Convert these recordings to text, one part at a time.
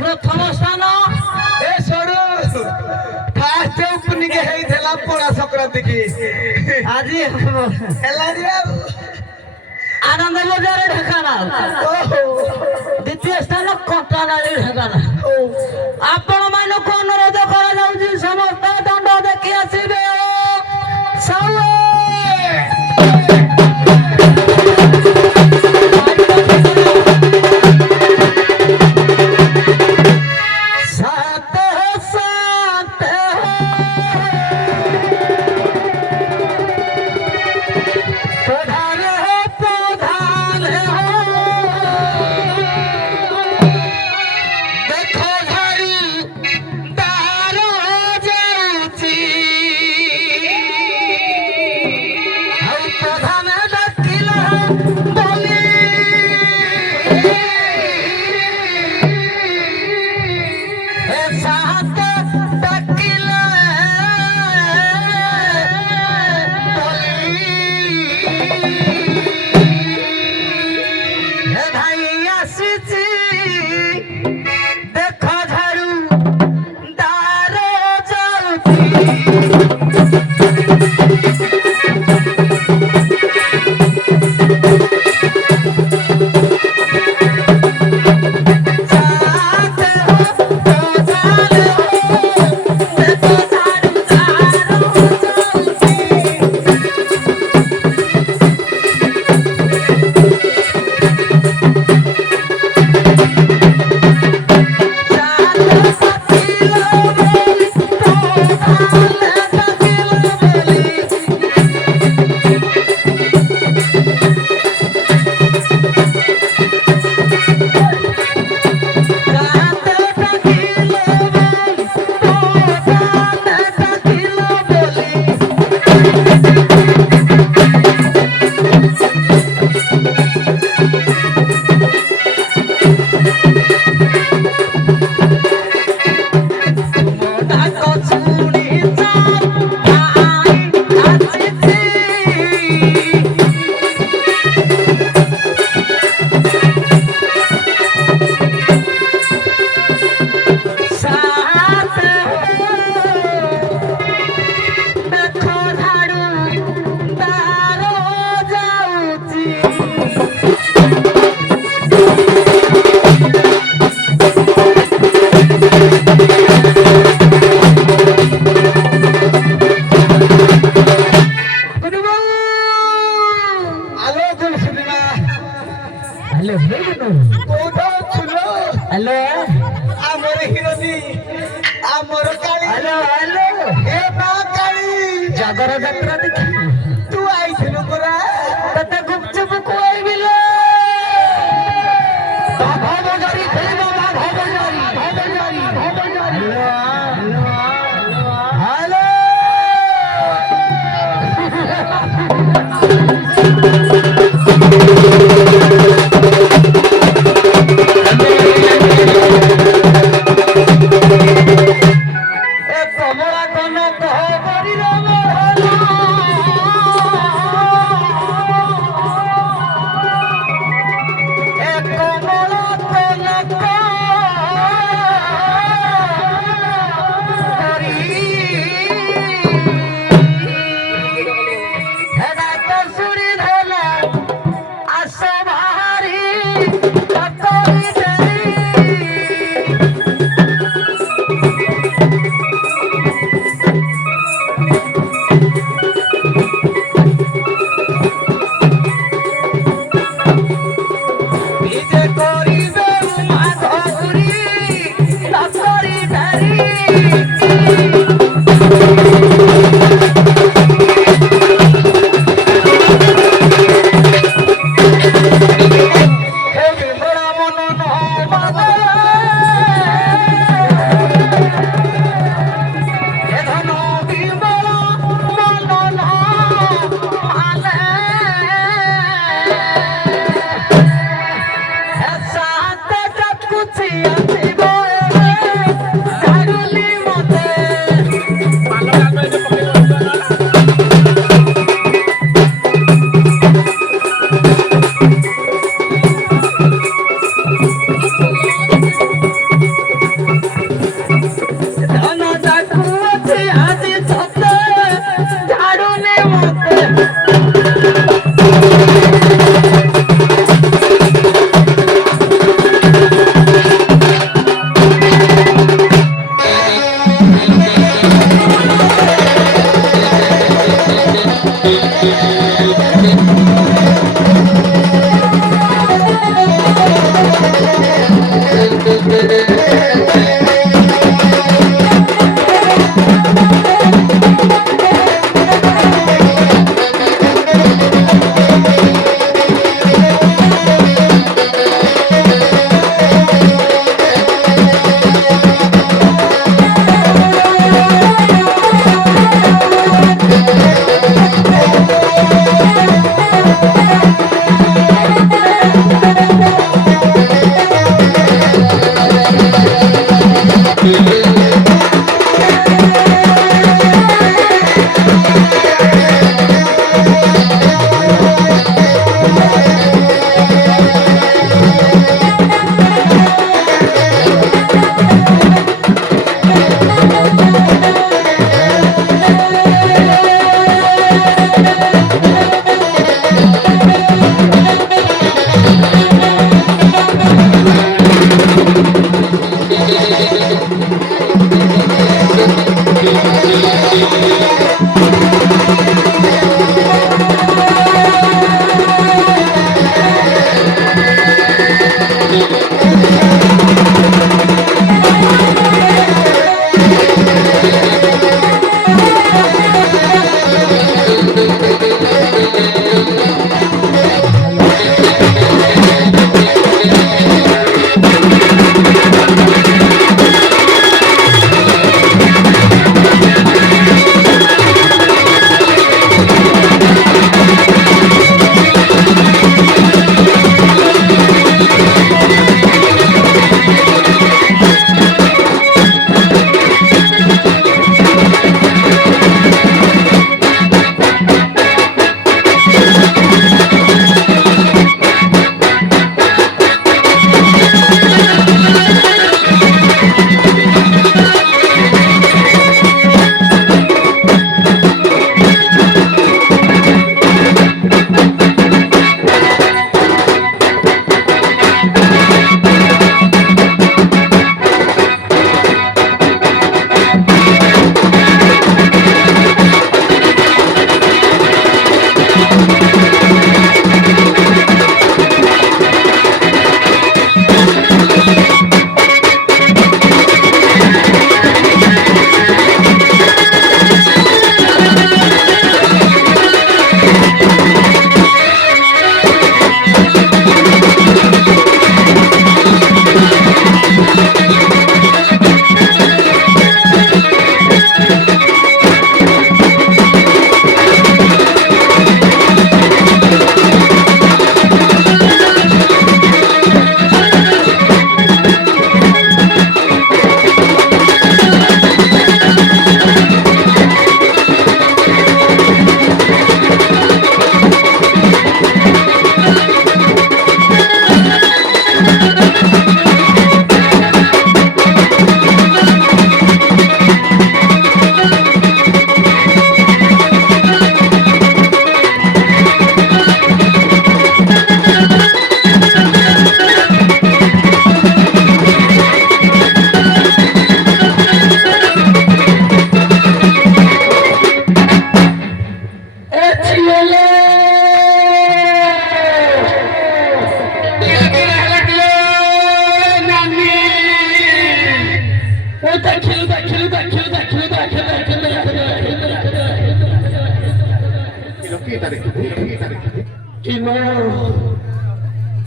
प्रथम स्थान पड़ा संक्रांति की आज आनंद बजार ढेकाना द्वितीय स्थान कंटानाली ढेकाना आपण मानक अनुरोध कर समस्त दंड देखी आसबे जागर यात्रा देखी तू आई तते गुपचुप कोई मिले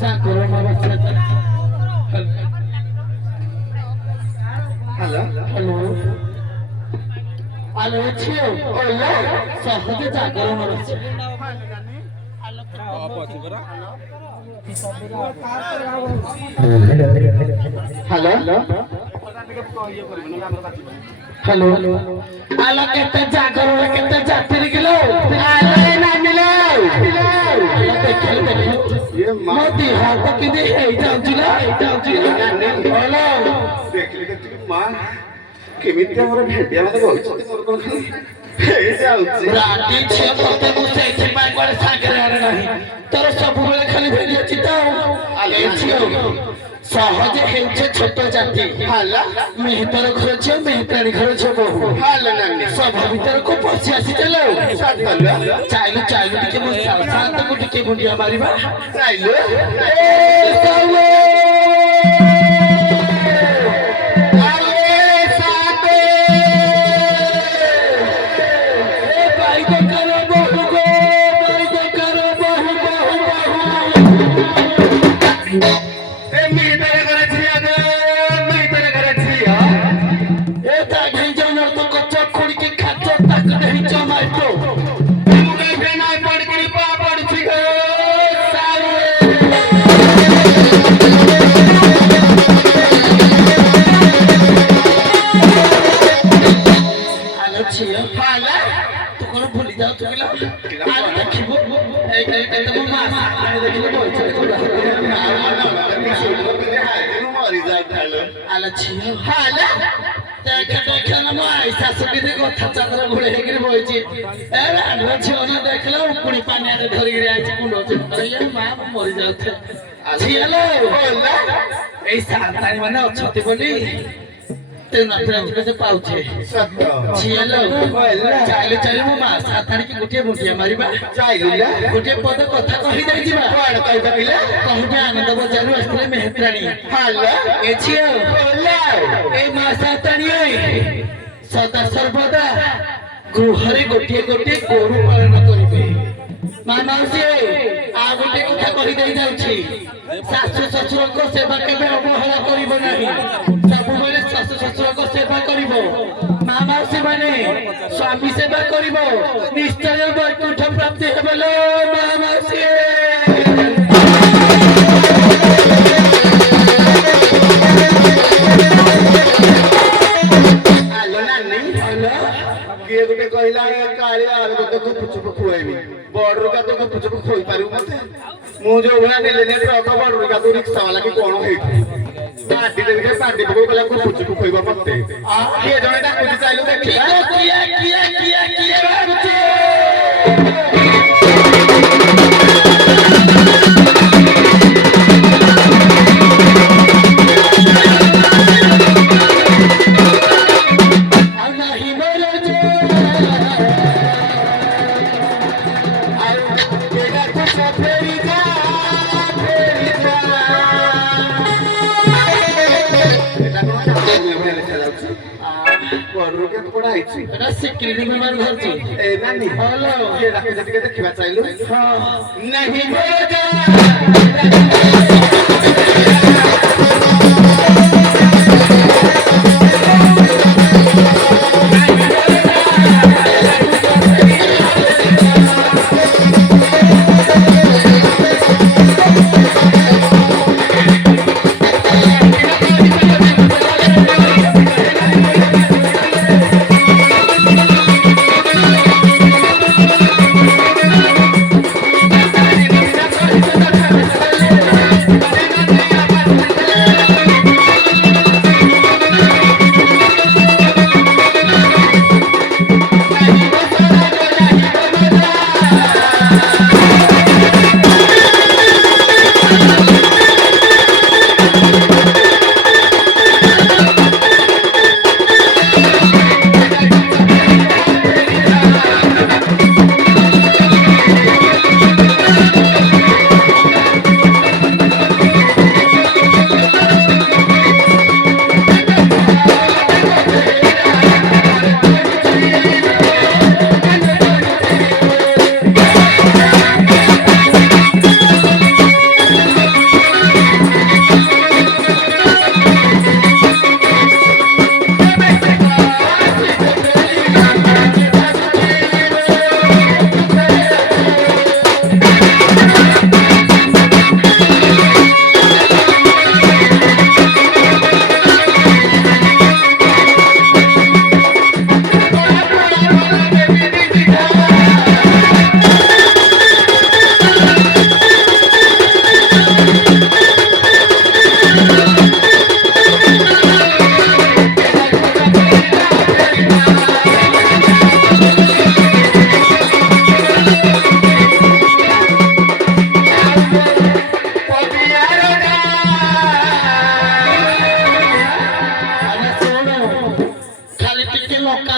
ଚାକର ନମସ୍କାର। হ্যালো ହ୍ୟାଲୋ ଆଲୋ ଝିଅ ସହଜେ ଜାଗରଣ ଅଛି। হ্যালো ହ୍ୟାଲୋ ଆଲୋ କେତେ ଜାଗରଣ କେତେ ଜାତିରେ କିଲୋ ଦେଖିଲୁ ଇଏ ମା ମୋ ଦେହ ହାତ କେମିତି ହେଇଯାଉଛି ନା ହ୍ୟାଲୋ ଦେଖିଲି ଦେଖିଲି ମା କେମିତି ଆମର ଭେଣ୍ଡିଆ ମାନେ କହୁଛନ୍ତି ମୋର କଣ ଖାଲି ହେଇଯାଉଛି ରାତି ଝିଅ ତତେ ମୁଁ ସେଇଥିପାଇଁ କୁଆଡେ ସାଙ୍ଗରେ ଆଣେ ନାହିଁ ତୋର ସବୁବେଳେ ଖାଲି ଭେରି ଅଛି ତ ଏ ଝିଅ ସହଜେ ହେଉଛେ ଛୋଟ ଜାତି হ্যালো মেহতার ঘরে ঝিও মেহতারি ঘরে ঝিও বহু হ্যালো নানি সভা ভিতরକୁ ପଶି ଆସିଦେଲ সাতলো ଚାଇଲୁ ଚାଇଲୁ ଟିକେ ମୋ ଶାନ୍ତକୁ ଟିକେ ମୁଣ୍ଡିଆ ମାରିବା চাইলো ତୁ କଣ ଭୁଲି ଯାଉଛୁ ଦେଖିବୁ ମୋ ମା ଦେଖିଲେ ଆଲୋ ଝିଅ ଦେଖ ମୋ ଆଇ ଶାଶୁ କେତେ କଥା ଚାଦର ଘୋଡେଇ ହେଇକିରି ବଇଛି ଏ ରାଣ୍ଡ ଝିଅ ନା ଦେଖିଲ ଉକୁଣି ପାନିଆରେ ଧରିକିରି ଆଇଛି କୁଣ୍ଡ ମା ମରି ଯାଉଥିଲେ ଝିଅ ଏଇ ସାନ୍ତାଣୀ ମାନେ ଅଛନ୍ତି ବୋଲି ପାଉଛେ ଚାଲି ଚାଲି ମୋ ମା ସାନ୍ତାଣୀକି ଗୋଟିଏ ମୁଣ୍ଡିଆ ମାରିବା ଗୋଟିଏ ପଦ କଥା କହିଯାଇଯିବା କହିବେ ଆନନ୍ଦ ବଜାରରୁ ଆସିଥିଲେ ମେହେତ୍ରାଣୀ ଏ ଝିଅ ଏ ମା ସାନ୍ତାଣୀ ସଦା ସର୍ବଦା ଗୃହରେ ଗୋଟିଏ ଗୋଟିଏ ଗୋରୁ ପାଳନ କରିବେ ମା ମାଉସୀ ଆଉ ଗୋଟେ କଥା କହିଦେଇ ଯାଉଛି ଶାଶୁ ଶ୍ୱଶୁରଙ୍କ ସେବା କେବେ ଅବହେଳା କରିବ ନାହିଁ ସବୁବେଳେ ଶାଶୁ ଶ୍ୱଶୁରଙ୍କ ସେବା କରିବ ମା ମାଉସୀ ମାନେ ସ୍ୱାମୀ ସେବା କରିବ ନିଶ୍ଚୟ ବୈକୁଣ୍ଠ ପ୍ରାପ୍ତି ହେବ ଲୋ ମା ମାଉସୀ କିଏ ଗୋଟେ କହିଲା କାଳିଆ ଆଳୁ ତତେ ଗୁପଚୁପ ଖୁଆଇବି ବଡରୁକା ତୁ ଗୁପଚୁପ ଖୋଇ ପାରିବୁ ମତେ ମୁଁ ଯୋଉ ଭଳିଆ ନେଲେନି ଟ୍ରକ ବଡରୁକା ତୁ ରିକ୍ସା ବାଲା କି କଣ ହେଇଛି ପାଟି ଦେବି ପାଟି ପକଉ କହିଲା ଗୁପଚୁପ ଖୋଇବ ମତେ କିଏ ଜଣେ ଡାକୁଛି ଚାଇଲୁ ଦେଖିବା ଦେଖିବା ଚାଇଲୁ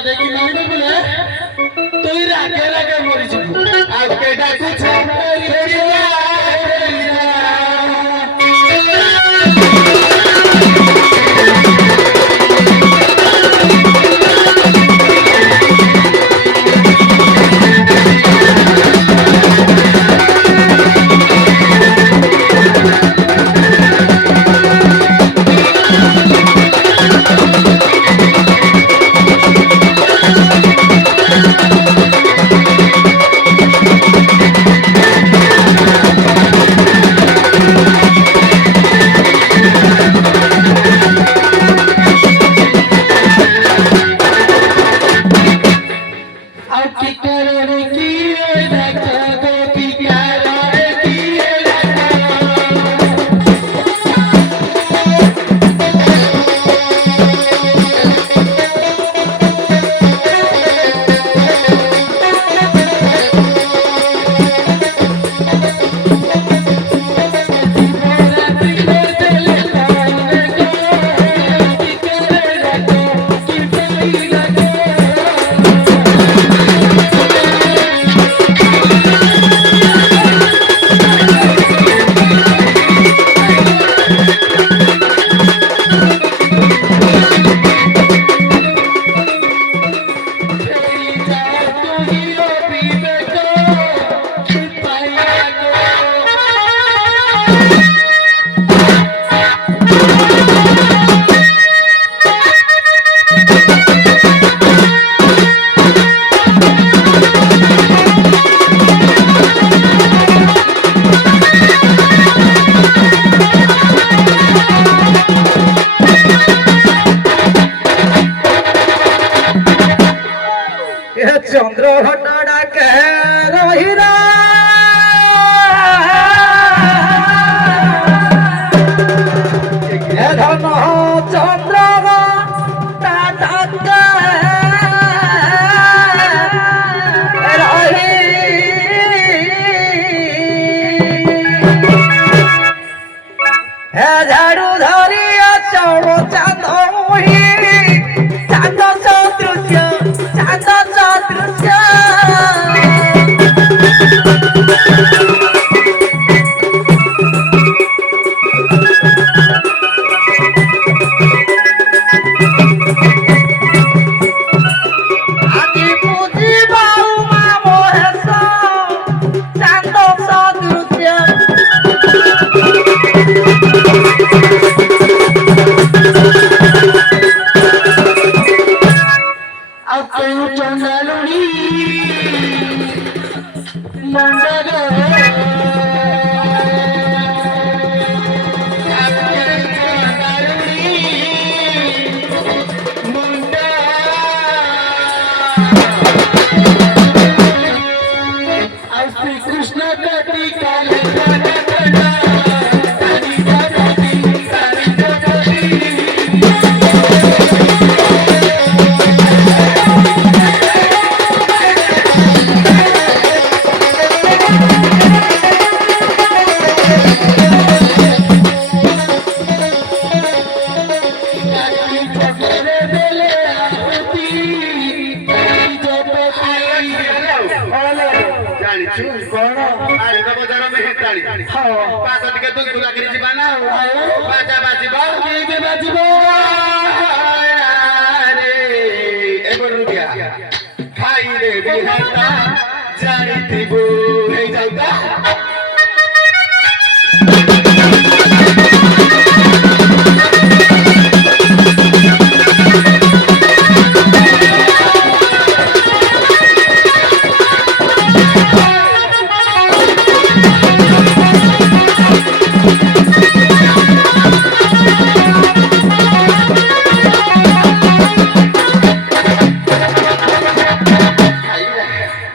দেখি মারিবে বলে তুই রাগে রাগে মরিଯିବୁ ଆଉ କେ ଡାକୁଛୁ ଆଉ କି କରରେ କି ଡାକ ଗୋପୀ କାରରେ କି চন্দ্রঘটনা কে রহিরা ধন চন্দ্র রহি হে ঝাড়ু ধরিয়া চৌড় চাঁদ মুহি চাঁদ সদৃশ্য চাঁদ সদৃশ্য আদি পুঁজি বাউ মা মহেশ চাঁদ সদৃশ্য ଆଉ କେଉଁ ଚଣ୍ଡାଲୁଣି ମଣ୍ଡରେ ଆଉ ଶ୍ରୀକୃଷ୍ଣ କାଟି କାଳେ ଜାଣିଛୁ କଣ ଆଳିଦ ବଜାର ମେହେଟାଳି ପାଦ ଟିକେ ଦୁଲଦୁଲା କରି ଯିବା ନା ବାଜା ବାଜିବ କେବେ ବାଜିବ ଏବରୁଆ ଖାଇରେ ବିହାଟା ଜାଣିଥିବୁ ହେଇଯାଉତା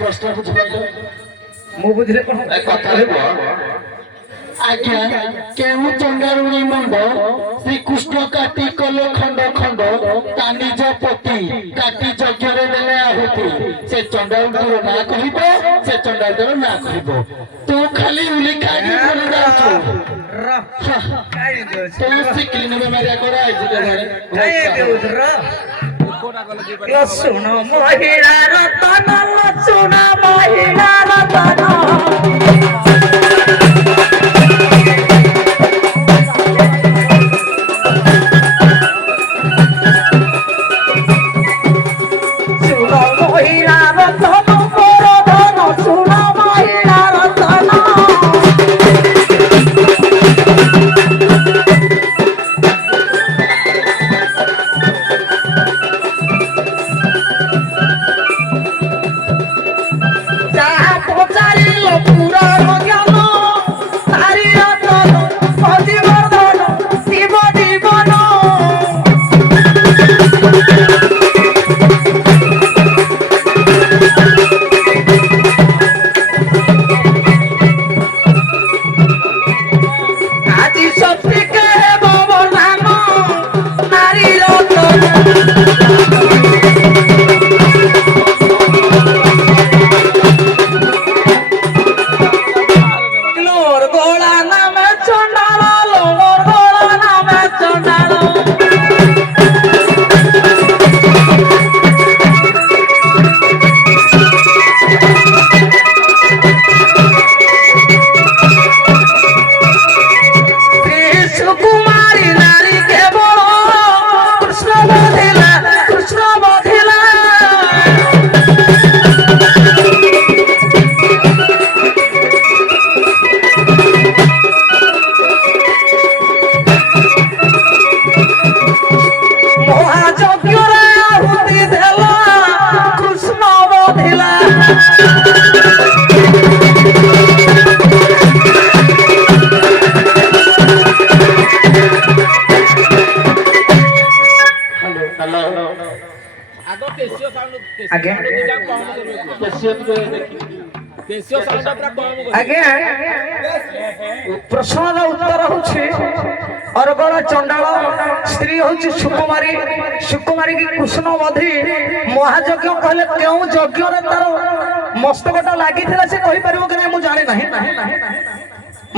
ପ୍ରଶ୍ନ ବୁଝିପାରିଲ ମୁଁ ବୁଝିଲେ କଣ କଥା ହେବ ଆଜ୍ଞା କେଉଁ ଚଣ୍ଡାରୁଣୀ ମୁଣ୍ଡ ଶ୍ରୀକୃଷ୍ଣ କାଟି କଲେ ଖଣ୍ଡ ଖଣ୍ଡ ତା ନିଜ ପତି କାଟି ଯଜ୍ଞରେ ଦେଲେ ଆହୁତି ସେ ଚଣ୍ଡାରୁଣୀର ନାଁ କହିବ ସେ ଚଣ୍ଡାରୁଣୀର ନାଁ କହିବ ତୁ ଖାଲି ଉଲିଖାକି କରି ଯାଉଛୁ ତୁ ଶିଖିଲି ନେବେ ମାରିଆ କରା ହେଇଛି ର শুনো মহিলা রতন শুনো মহিলা রতন শুনো মহিলা রতন বড় ধন শুনো মহিলা রতন যাহা পচারিল পুরাণ জ্ঞান তারি রতন অজীবর্ধন শিব জীবন আজি সত্যিকে ববর্ধান নারী রতন লোর গোড়া নামে চন্ডাল লোর গোড়া নামে চন্ডাল সুকুমারী নারী কেবল কৃষ্ণ বধিলা কৃষ্ণ বধিলা মহাযজ্ঞরে আহুতি দেলা কৃষ্ণ বধিলা ଆଜ୍ଞା ଆଜ୍ଞା ପ୍ରଶ୍ନର ଉତ୍ତର ହଉଛି ଅରଗଳ ଚଣ୍ଡାଳ ସ୍ତ୍ରୀ ହଉଛି ସୁକୁମାରୀ ସୁକୁମାରୀ କି କୃଷ୍ଣ ବଧି ମହାଯଜ୍ଞ କହିଲେ କେଉଁ ଯଜ୍ଞରେ ତାର ମସ୍ତକଟା ଲାଗିଥିଲା ସେ କହିପାରିବ କି ନାହିଁ ମୁଁ ଜାଣି ନାହିଁ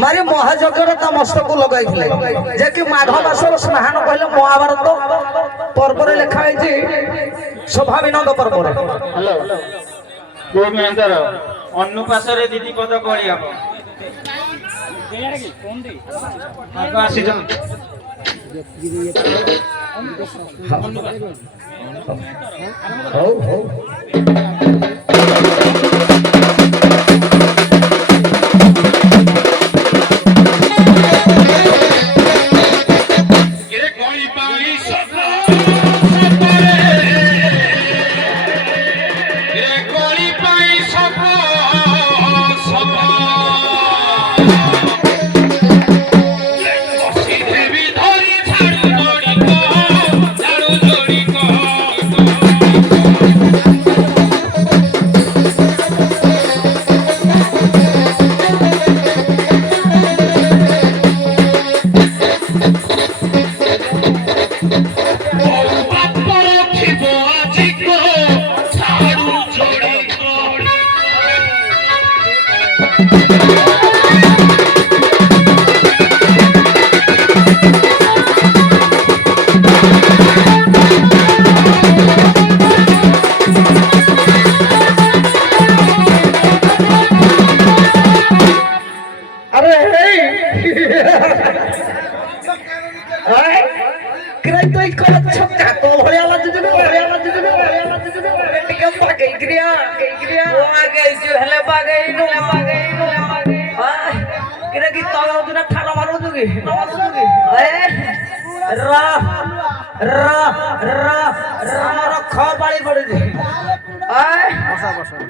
ମାରି ମହାଯଜ୍ଞରେ ତା ମସ୍ତକୁ ଲଗାଇଥିଲେ ଯେ କି ମାଘ ମାସର ସ୍ନାନ କହିଲେ ମହାଭାରତ ପର୍ବରେ ଲେଖା ହେଇଛି ଶୋଭାବିନନ୍ଦ ପର୍ବରେ ହ୍ୟାଲୋ କୋଉ ମେନ୍ଦର ଅନୁପାସରେ ଦିଦି ପଦ କଳି ହବ ଆଗ ଆସିଛନ୍ତି ହଉ ହଉ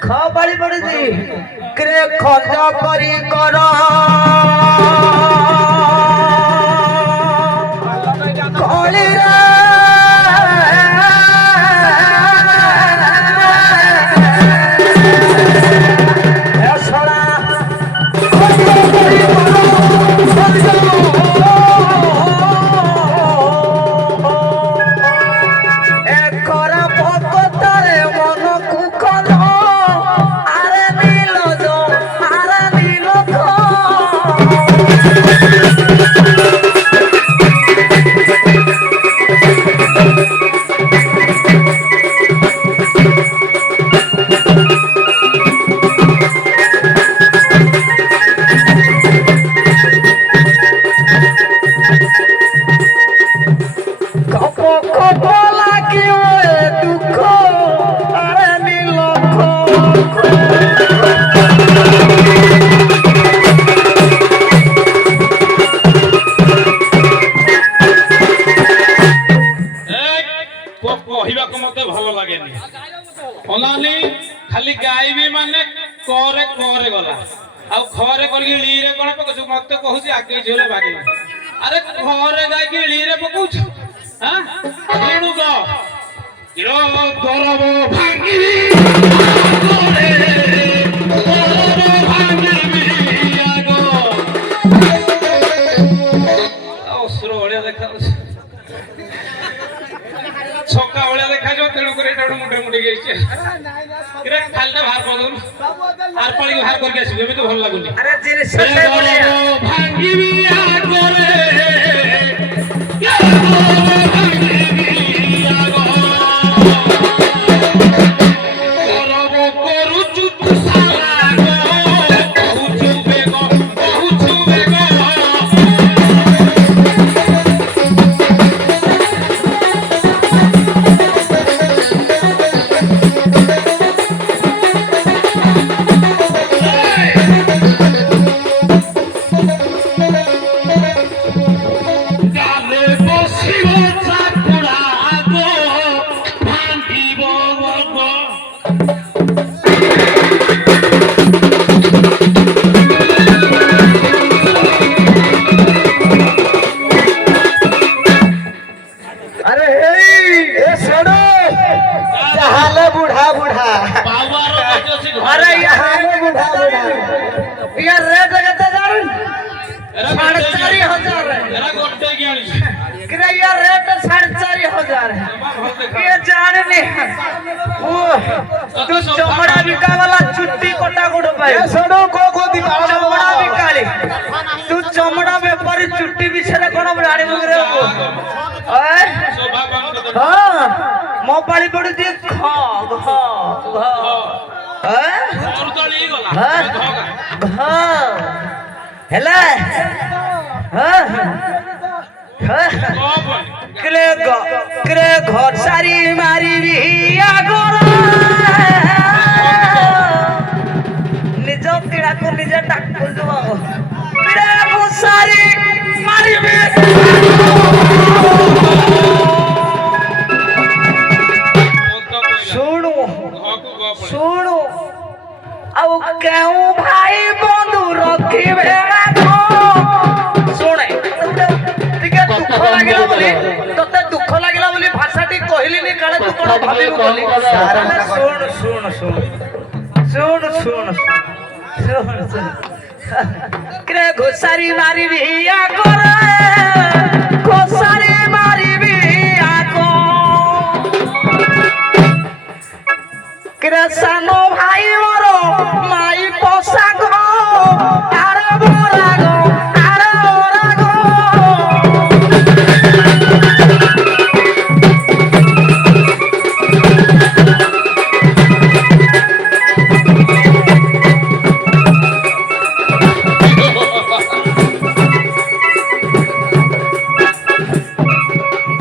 खबाड़ी पड़ी थी क्रे खर्च करी कर ଅନାନି ଖାଲି ଗାଇବି ମାନେ କରେ କରେ ଗଲା ଆଉ ଖରେ କଲି ଲିରେ କଣ ପକଉଛୁ ମତେ କହୁଛି ଆଗେଇ ଝୁଲେ ବାଗେଇ ଆରେ ଖରେ ଗାଇକି ଲିରେ ପକଉଛୁ ହାଁ ଏଣୁ ଗ ଇରୋ ଗରବ ଭାଙ୍ଗିବି ଆଗରେ ଗରବ ଭାଙ୍ଗିବି ଆଗ ଅସୁର ଭଳିଆ ଦେଖାଉଛି ଛକା ଭଳିଆ ଦେଖାଯିବ ତେଣୁ କରି ଏଇଟା ଗୋଟେ ମୁଣ୍ଡେ ମୁଣ୍ଡେ ହେଇଛି ଖାଲିଟା ବାହାର କରିଦଉନୁ ଆର ପାଳିକି ବାହାର କରିକି ଆସିବୁ ଏମିତି ଭଲ ଲାଗୁନି अरे जिनिस से बोलिया ଭାଙ୍ଗିବି ଆଗରେ ଗରବ କରୁଛୁ ତୁ ସାରା କହୁଛୁ ବେଗ କହୁଛୁ ବେଗ গালে বসিব চাকুড়া গো ভাঙিব গো अरे ए सड़ो जहाले बूढ़ा बूढ़ा বাবার বজছি अरे यहाँ बूढ़ा बूढ़ा ये रेट कहते जान 4,500 এরা গড়তে গিয়ানি किरे ये रेट 4,500 ये जान नहीं वो तू चमड़ा बिका वाला चुट्टी कोटा गुड़ पाए सड़ो को दी चमड़ा बिकाली तू चमड़ा व्यापारी चुट्टी बिछले कोन गाड़ी मुगरे को ओए শোভা বাংলা हाँ मो पाली पड़ी थी खा घा घा মরুতলি গলা हाँ ধগা हाँ हेला हाँ हाँ কবন क्रे घर सारी मारी भी आगोर निज पीड़ा को निजे टाकू दो क्रे घर सारी मारी भी सुनो सुनो ଆଉ କେଉଁ ଭାଇ ବନ୍ଧୁ ରଖିବେ ରାଖ ଶୁଣେ ଟିକେ ଦୁଃଖ ଲାଗିଲା ବୋଲି ତତେ ଦୁଃଖ ଲାଗିଲା ବୋଲି ଭାଷାଟି କହିଲିନି କାଳେ ତୁ କଣ ଭାବିବୁ ବୋଲି ଶୁଣ ଶୁଣ ଶୁଣ ଶୁଣ ଶୁଣ ଶୁଣ ଶୁଣ କ୍ରେ ଘୋଷାରି ମାରିବି ଆଗର ଘୋଷାରି ମାରିବି ଆଗ क्रे सानो भाई मोरो माई पोशाक आरे बोराग आरे बोराग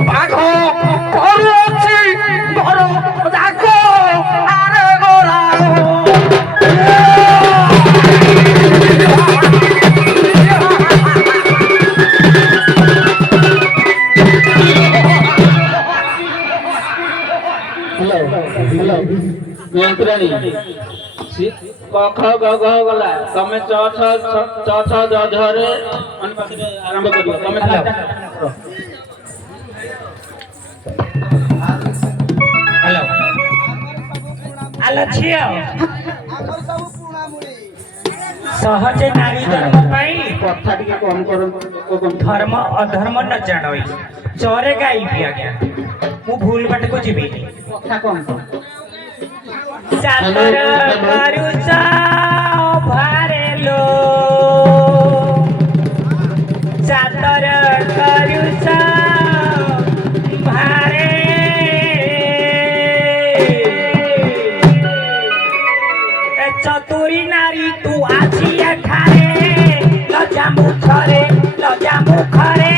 पाखो घरो अछि घरो जाको आरे बोराग ନିୟନ୍ତ୍ରଣୀ କଖ ଗଗ ଗଲା ତମେ ଚ ଛ ଜ ଝରେ ମାନେ ପାଖରେ ଆରମ୍ଭ କରିବ ତମେ हेलो हेलो छियो सहज नारी धर्म पाई କଥା ଟିକେ କମ କରନ୍ତୁ धर्म अधर्म न जानई चरे गाइबी आज्ञा मु भूल बाट को जीवी କଥା କମ କର चातर करुचा भारे लो चातर करुचा भारे ए चतुरी नारी तू आजी ठारे लजा मुखरे लजा मुखरे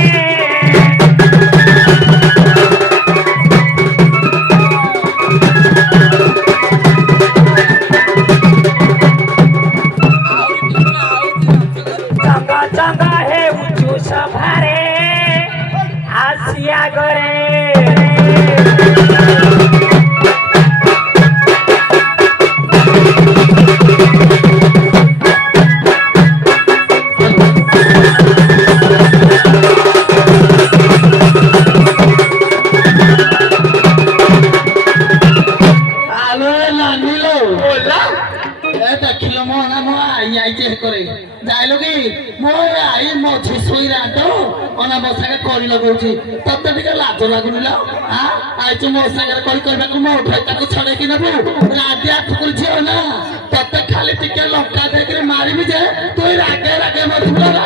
चंगा चंगा हे उच्चू सभारे आसिया गरे नानी लो बोला ए देखिलो मो ना मो आई आई जे करे जाइलो कि मो आई मो छिसोई रातो ओना मो सागे कोरी लगौची तते टिके लाज लागुनी लो हां आई जे मो सागे कोरी करबा को मो उठाई ताको छडे कि नबु राधिया ठुकुर छियो ना तते खाली टिके लंका देकरे मारिबी जे तोय रागे रागे मो थुला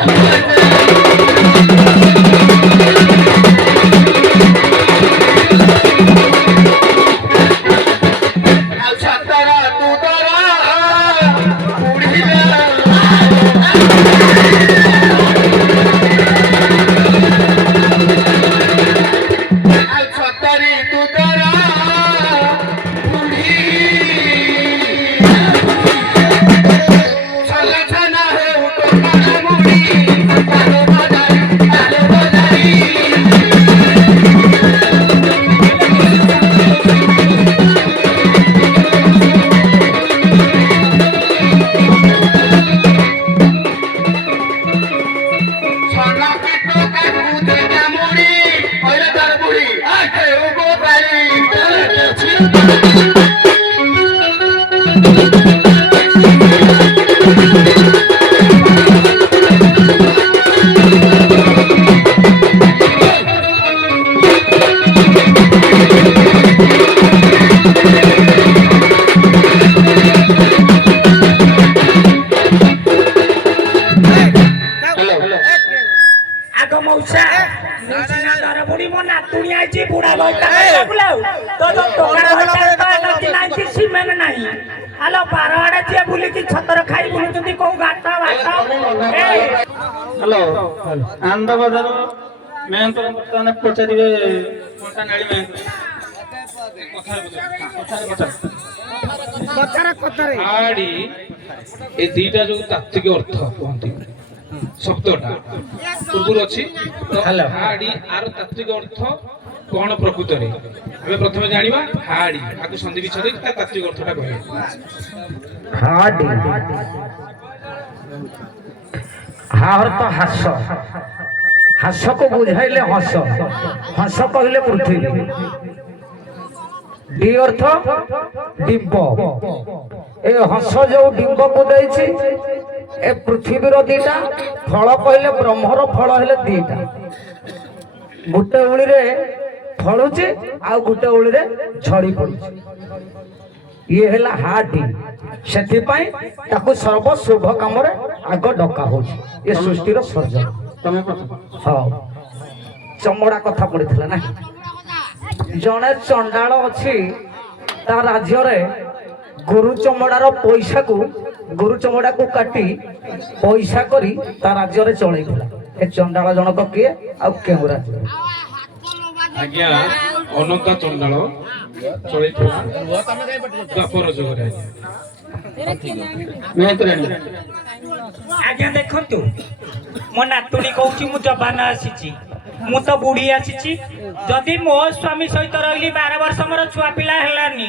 हेलो बारवाड़े जे बुली की छतर खाई बुली तुदी को गाटा वाटा हेलो आंदा बाजार मैं तो तने पचारिबे कोटा नाडी में कथारे आडी ए दीटा जो तात्विक अर्थ कहंती शब्दटा पूर्व अछि हेलो आडी आर तात्विक अर्थ कोन प्रकृत रे हमें प्रथमे जानिबा हाडी आकु संधि विच्छेद ता तात्विक अर्थटा कहै हाडी हार तो हास हास को बुझाइले हंस हंस कहले पृथ्वी डी अर्थ डिंब ए हंस जो डिंब को देछि ए पृथ्वी रो दीटा फल कहले ब्रह्मर फल हेले दीटा गुटे उळी रे फलुचे आ गुटे उळी रे झड़ी पड़ुचे ये हेला हाडी सेथि पई ताकू सर्व शुभ काम रे आग डका होछि ये सृष्टि रो सर्जन तमे हां चमड़ा कथा पड़िथला ना जने चंडाल अछि ता राज्य रे गुरु चमड़ा रो पैसा को गुरु चमड़ा को काटी पैसा करी ता राज्य रे चलैथला ए चंडाल जनक के आ केहुरा आज्ञा अनंता चंडाल चलैथला द्वापर जुगरे आज्ञा देखंतु मो नातुणी कहूची मु जवान आसीची मु तो बुढ़ी आसीची जदि मो स्वामी सहित रहिली 12 वर्ष मोर छुआ पिला हेलानी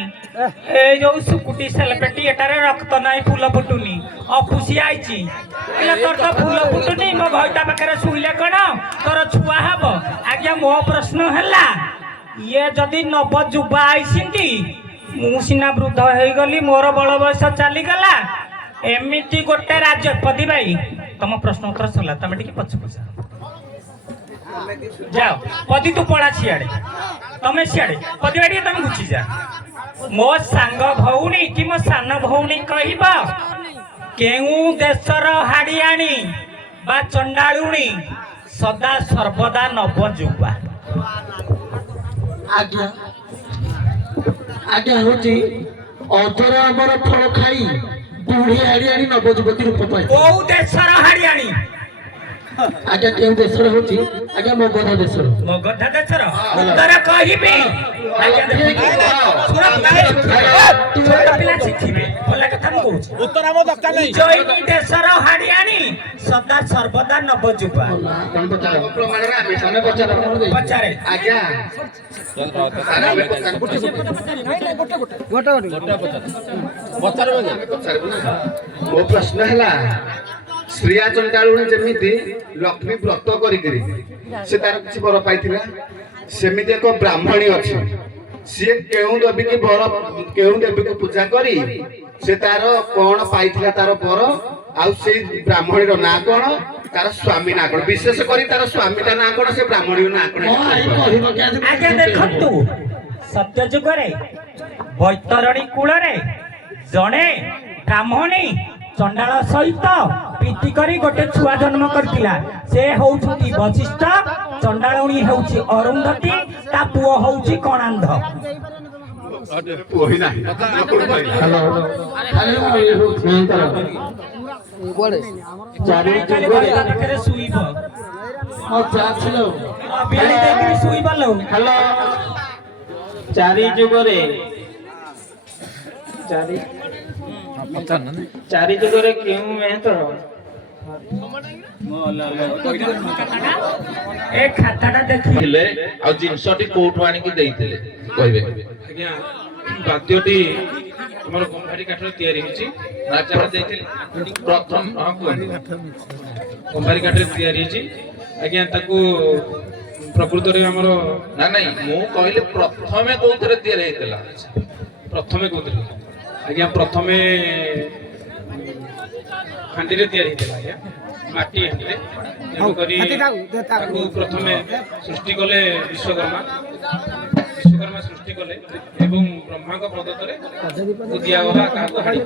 ए जो सुकुटी सेलपेटी एटारे रक्त नाही फूल फुटुनी अखुशी आइची इला तोर तो फूल फुटुनी मो भइता पाखरे सुइले कोन तोर छुआ हबो आज्ञा मो प्रश्न हला ये जदि नव जुबा आइसिंती मु सिना वृद्ध हेई गली मोर बड़ बयस चली गला एमिति गोटे राज्यपति भाई तुम प्रश्न उत्तर सला तुम टिके पछ पछा जाओ पति तू पड़ा सियाड़े तमे सियाड़े पति बाड़ी तुम घुची जा मो सांग भौणी कि मो सान भौणी कहबा केउ देशर हाडियाणी बा चंडाळुणी सदा सर्वदा नव जुबा आज्ञा आज्ञा होची अधर अमर फल खाई बुढ़ी हाड़ियाणी नवजुवती रूप पाई ओ देशर हाडियाणी आज्ञा केउ देशर होची आज्ञा मगध देशर मगध देशर उत्तर कहिबे आज्ञा छोटा पिला शिखिबे भला कथा म कहू उत्तर हम दक्का नै जयनी देशर हाडियाणी सदा सर्वदा नवजुबा प्रमाण रे आमे सामने पचारे आज्ञा ମୋ ପ୍ରଶ୍ନ ହେଲା ଶ୍ରୀୟା ଚଣ୍ଡାଳୁଣୀ ଯେମିତି ଲକ୍ଷ୍ମୀ ବ୍ରତ କରିକିରି ସେ ତାର କିଛି ବର ପାଇଥିଲା ସେମିତି ଏକ ବ୍ରାହ୍ମଣୀ ଅଛି ସିଏ କେଉଁ ଦେବୀକି ପୂଜା କରି ସେ ତାର କଣ ପାଇଥିଲା ତାର ବର ଆଉ ସେଇ ବ୍ରାହ୍ମଣୀର ନାଁ କଣ ତାର ସ୍ୱାମୀ ନାଁ କଣ ବିଶେଷ କରି ତାର ସ୍ୱାମୀଟା ନାଁ କଣ ସେ ବ୍ରାହ୍ମଣୀର ନାଁ କଣ ହଁ ଆଇ କହିବ କି ଆଜି ଆଜ୍ଞା ଦେଖନ୍ତୁ ସତ୍ୟ ଯୁଗରେ ବୈତରଣୀ କୂଳରେ ଜଣେ ବ୍ରାହ୍ମଣୀ ଚଣ୍ଡାଳ ସହିତ ପ୍ରୀତି କରି ଗୋଟେ ଛୁଆ ଜନ୍ମ କରିଥିଲା ସେ ହଉଛନ୍ତି ବଶିଷ୍ଠ ଚଣ୍ଡାଳୁଣୀ ହେଉଛି ଅରୁନ୍ଧତୀ ତା ପୁଅ ହଉଛି କଣାନ୍ଧ ପୁଅ ହିଁ ନାହିଁ ଚାରି କାଲି ତା ପାଖରେ ଶୁଇବ ମୋ ଚା ছিল ବିଳି ଦେଇକିରି ଶୁଇବ ଲୋ ହ୍ୟାଲୋ ଚାରି ଯୁଗରେ ଚାରି ଯୁଗରେ କେଉଁ ମେହେତର ଏ ଖାତାଟା ଦେଖି ଥିଲେ ଆଉ ଜିନିଷଟି କୋଉଠୁ ଆଣିକି ଦେଇଥିଲେ କହିବେ ଆଜ୍ଞା ବାଦ୍ୟଟି ଆମର ଗମ୍ଭାରୀ କାଠରେ ତିଆରି ହେଇଛି ଯାହା ଦେଇଥିଲେ ପ୍ରଥମ ହଁ କୁହନ୍ତୁ ଗମ୍ଭାରୀ କାଠରେ ତିଆରି ହେଇଛି ଆଜ୍ଞା ତାକୁ ପ୍ରକୃତରେ ଆମର ନା ନାଇଁ ମୁଁ କହିଲି ପ୍ରଥମେ କୋଉଥିରେ ତିଆରି ହେଇଥିଲା ପ୍ରଥମେ କହୁଥିଲି ଆଜ୍ଞା ପ୍ରଥମେ ହାଣ୍ଡିରେ ତିଆରି ହେଇଥିଲା ଆଜ୍ଞା ମାଟି ହାଣ୍ଡିରେ ତେଣୁକରି ତାକୁ ପ୍ରଥମେ ସୃଷ୍ଟି କଲେ ବିଶ୍ୱକର୍ମା ସୃଷ୍ଟି କଲେ ଏବଂ ବ୍ରହ୍ମାଙ୍କ ପ୍ରଦତ୍ତରେ ଦିଆଗଲା କାହାକୁ ହାଣ୍ଡି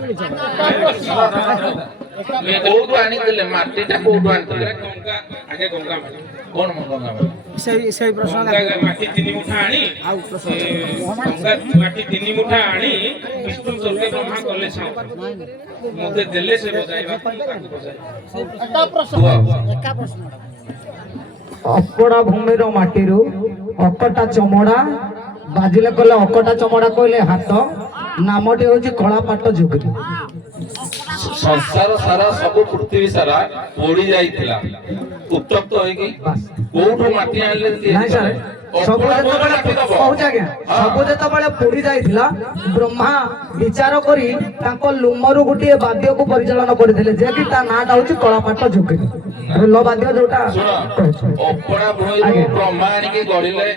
କୋଉଠୁ ଆଣିଥିଲେ ମାଟିଟା କୋଉଠୁ ଆଣିଥିଲେ ଗଙ୍ଗା ଆଗେ ଗଙ୍ଗା ମାଟି କଣ ଗଙ୍ଗା ମାଟି ଗଙ୍ଗା ମାଟି 3 ମୁଠା ଆଣି ଗଙ୍ଗା ମାଟି 3 ମୁଠା ଆଣି ବିଷ୍ଣୁ ସ୍ୱର୍ଗ ବ୍ରହ୍ମା କଲେ ସେ ମତେ ଦେଲେ ସେ ବଜାଇବା ତାକୁ ବଜାଇବା ଅକଡ଼ା ଭୂମିର ମାଟିରୁ ଅକଟା ଚମଡ଼ା ବାଜିଲେ କହିଲେ ଅକଟା ଚମଡ଼ା କହିଲେ ହାତ ନାମଟି ହଉଛି କଳାପାଟ ଯୁଗରେ ସଂସାର ସାରା ସବୁ ପୃଥିବୀ ସାରା ପୋଡି ଯାଇଥିଲା ଉତ୍ତପ୍ତ ହେଇକି କୋଉଠୁ ମାଟି ଆଣିଲେ ନାଇଁ ସାର୍ ସବୁ ଯେତେବେଳେ କହୁଛି ଆଜ୍ଞା ସବୁ ଯେତେବେଳେ ପୋଡି ଯାଇଥିଲା ବ୍ରହ୍ମା ବିଚାର କରି ତାଙ୍କ ଲୁମରୁ ଗୋଟିଏ ବାଦ୍ୟକୁ ପରିଚାଳନା କରିଥିଲେ ଯେ କି ତା ନାଁଟା ହଉଛି କଳାପାଟ ଯୁଗରେ ଢୋଲ ବାଦ୍ୟ ଯୋଉଟା ଅପଡ଼ା ଭୂଇଁରୁ ବ୍ରହ୍ମା ଆଣିକି ଗଢିଲେ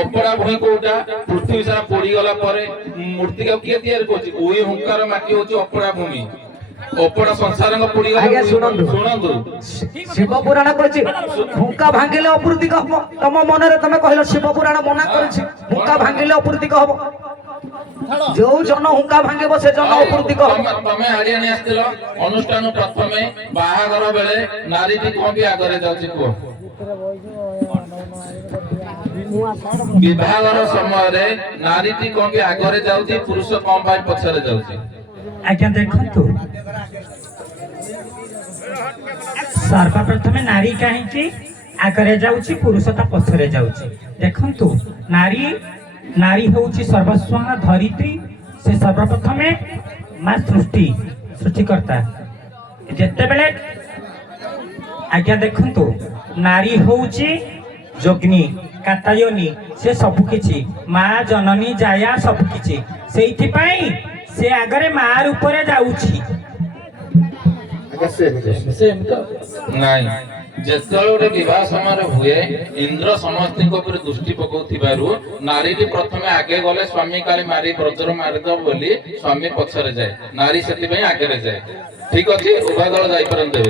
ଅପଡ଼ା ଭୂଇଁ କୋଉଟା ପୃଥିବୀ ସାରା ପୋଡିଗଲା ପରେ ମୂର୍ତ୍ତିକା କିଏ ତିଆରି କରୁଛି ଉଇ ହୁଙ୍କାର ମାଟି ହଉଛି ଅପଡ଼ା ଭୂମି ଅପଡ଼ା ସଂସାରଙ୍କ ପୋଡିଗଲା ଆଜ୍ଞା ଶୁଣନ୍ତୁ ଶିବ ପୁରାଣ କହିଛି ହୁଙ୍କା ଭାଙ୍ଗିଲେ ଅପୃତିକ ହବ ତମ ମନରେ ତମେ କହିଲ ଶିବ ପୁରାଣ ମନା କରିଛି ହୁଙ୍କା ଭାଙ୍ଗିଲେ ଅପୃତିକ ହବ ଯୋଉ ଜନ ହୁଙ୍କା ଭାଙ୍ଗିବ ସେ ଜନ ଅପୃତିକ ହବ ତମେ ହାରିଆଣି ଆସିଥିଲ ଅନୁଷ୍ଠାନ ପ୍ରଥମେ ବାହାଘର ବେଳେ ନାରୀଟି କଣ ବି ଆଗରେ ଯାଉଛି କୁହ ବିବାହର ସମୟରେ ନାରୀଟି କଣ ବି ଆଗରେ ଯାଉଛି ପୁରୁଷ କଣ ପାଇଁ ପଛରେ ଯାଉଛି ଆଜ୍ଞା ଦେଖନ୍ତୁ ସର୍ବପ୍ରଥମେ ନାରୀ କାହିଁକି ଆଗରେ ଯାଉଛି ପୁରୁଷ ତା ପଛରେ ଯାଉଛି ଦେଖନ୍ତୁ ନାରୀ ହେଉଛି ସର୍ବସ୍ୱ ଧରିତ୍ରୀ ସେ ସର୍ବପ୍ରଥମେ ମା ସୃଷ୍ଟିକର୍ତ୍ତା ଯେତେବେଳେ ଆଜ୍ଞା ଦେଖନ୍ତୁ ନାରୀ ହେଉଛି ଯୋଗ୍ନୀ କାତାୟନୀ ସେ ସବୁକିଛି ମା ଜନନୀ ଜାୟା ସବୁକିଛି ସେଇଥିପାଇଁ ସେ ଆଗରେ ମା ରୂପରେ ଯାଉଛି ନାଇଁ ଯେତେବେଳେ ଗୋଟେ ବିବାହ ସମୟରେ ହୁଏ ଇନ୍ଦ୍ର ସମସ୍ତଙ୍କ ଉପରେ ଦୃଷ୍ଟି ପକାଉଥିବାରୁ ନାରୀଟି ପ୍ରଥମେ ଆଗେ ଗଲେ ସ୍ୱାମୀ କାଳେ ମାରି ବ୍ରଜର ମାରିଦବ ବୋଲି ସ୍ୱାମୀ ପଛରେ ଯାଏ ନାରୀ ସେଥିପାଇଁ ଆଗରେ ଯାଏ ଠିକ ଅଛି ଉଭୟ ଦଳ ଯାଇପାରନ୍ତି।